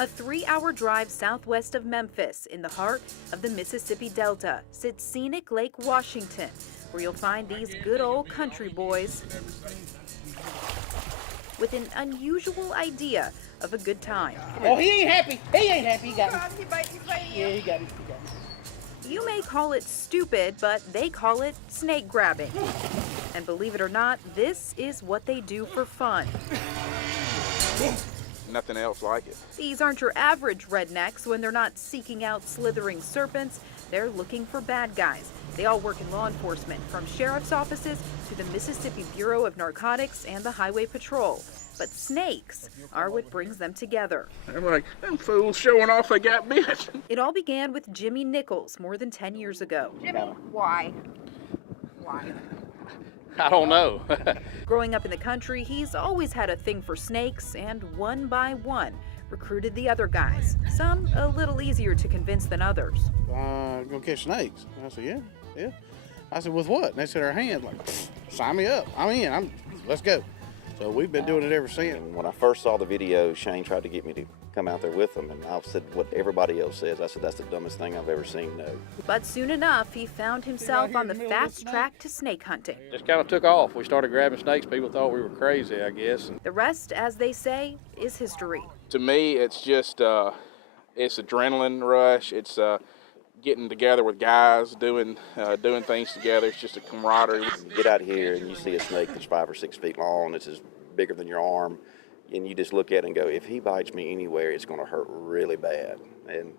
A 3-hour drive southwest of Memphis, in the heart of the Mississippi Delta, sits scenic Lake Washington, where you'll find these good old country boys with an unusual idea of a good time. Oh, he ain't happy. He ain't happy. He got me. Yeah, he got me. You may call it stupid, but they call it snake grabbing. And believe it or not, this is what they do for fun. Nothing else like it. These aren't your average rednecks. When they're not seeking out slithering serpents, they're looking for bad guys. They all work in law enforcement, from sheriff's offices to the Mississippi Bureau of Narcotics and the Highway Patrol. But snakes are what brings them together. I'm like, them fools showing off they got bit. It all began with Jimmy Nichols more than 10 years ago. Jimmy, why? Why? I don't know. Growing up in the country, he's always had a thing for snakes, and one by one recruited the other guys. Some a little easier to convince than others. Gonna catch snakes. And I said, yeah. I said, with what? And they said, our hands. Like, sign me up. I'm in. Let's go. So we've been doing it ever since. And when I first saw the video, Shane tried to get me to come out there with them, and I said what everybody else says. I said, that's the dumbest thing I've ever seen, no. But soon enough, he found himself on the fast track to snake hunting. Just kind of took off. We started grabbing snakes. People thought we were crazy, I guess. The rest, as they say, is history. To me, it's just, it's adrenaline rush. It's getting together with guys, doing things together. It's just a camaraderie. You get out here and you see a snake that's 5 or 6 feet long. It's as bigger than your arm. And you just look at it and go, if he bites me anywhere, it's going to hurt really bad. And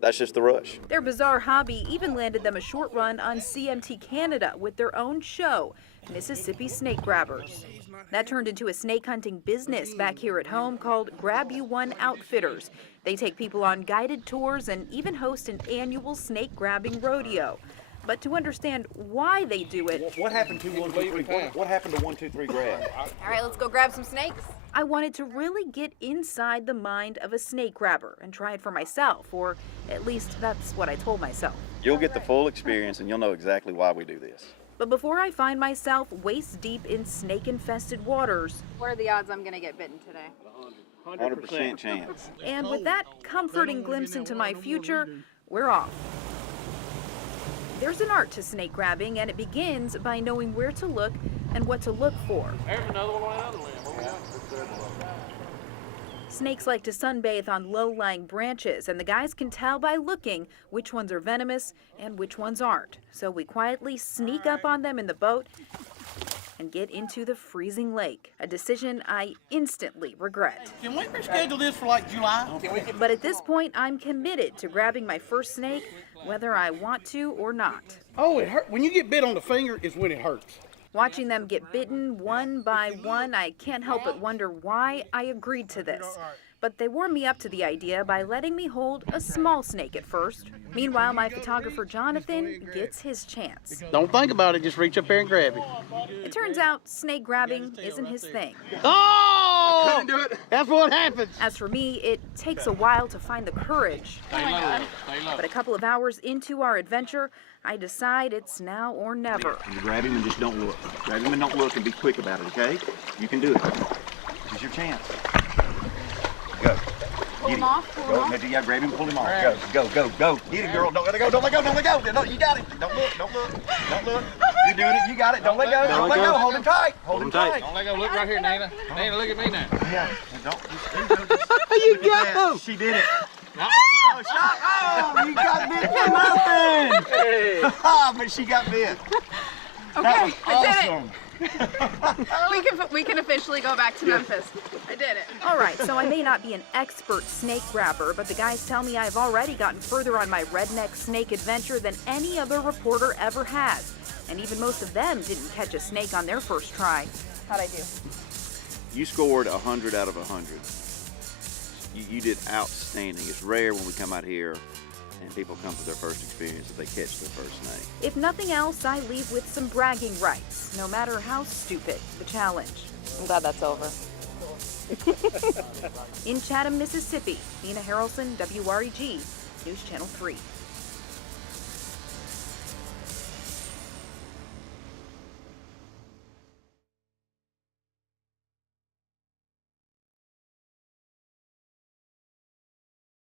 that's just the rush. Their bizarre hobby even landed them a short run on CMT Canada with their own show, Mississippi Snake Grabbers. That turned into a snake hunting business back here at home called Grab You One Outfitters. They take people on guided tours and even host an annual snake grabbing rodeo. But to understand why they do it, What happened to 1, 2, 3? What happened to 1, 2, 3 grab? All right, let's go grab some snakes. I wanted to really get inside the mind of a snake grabber and try it for myself, or at least that's what I told myself. You'll get the full experience and you'll know exactly why we do this. But before I find myself waist deep in snake-infested waters, What are the odds I'm gonna get bitten today? 100% chance. and with that comforting glimpse into my future, we're off. There's an art to snake grabbing, and it begins by knowing where to look and what to look for. There's another one on the other way. Snakes like to sunbathe on low-lying branches, and the guys can tell by looking which ones are venomous and which ones aren't. So we quietly sneak up on them in the boat and get into the freezing lake, a decision I instantly regret. Can we reschedule this for like July? But at this point, I'm committed to grabbing my first snake, whether I want to or not. Oh, it hurt. When you get bit on the finger is when it hurts. Watching them get bitten one by one, I can't help but wonder why I agreed to this. But they warmed me up to the idea by letting me hold a small snake at first. Meanwhile, my photographer Jonathan gets his chance. Don't think about it. Just reach up there and grab it. It turns out snake grabbing isn't his thing. Oh! Couldn't do it. That's what happens. As for me, it takes a while to find the courage. But a couple of hours into our adventure, I decide it's now or never. You grab him and just don't look. Grab him and don't look and be quick about it, okay? You can do it. This is your chance. Go. Pull him off, pull him off. Yeah, grab him, pull him off. Go. Get him, girl. Don't let go. No, you got it. Don't look. You're doing it. You got it. Don't let go. Don't let go. Hold him tight. Hold him tight. Don't let go. Look right here, Nana. Nana, look at me now. Yeah. You got him. She did it. No. Oh, shot. Oh, you got bit for nothing. Hey. But she got bit. Okay, Awesome. we can officially go back to Memphis. I did it. All right, so I may not be an expert snake grabber, but the guys tell me I've already gotten further on my redneck snake adventure than any other reporter ever has. And even most of them didn't catch a snake on their first try. How'd I do? You scored 100 out of 100. You did outstanding. It's rare when we come out here and people come for their first experience if they catch their first snake. If nothing else, I leave with some bragging rights, no matter how stupid the challenge. I'm glad that's over. In Chatham, Mississippi, Nina Harrelson, WREG, News Channel 3.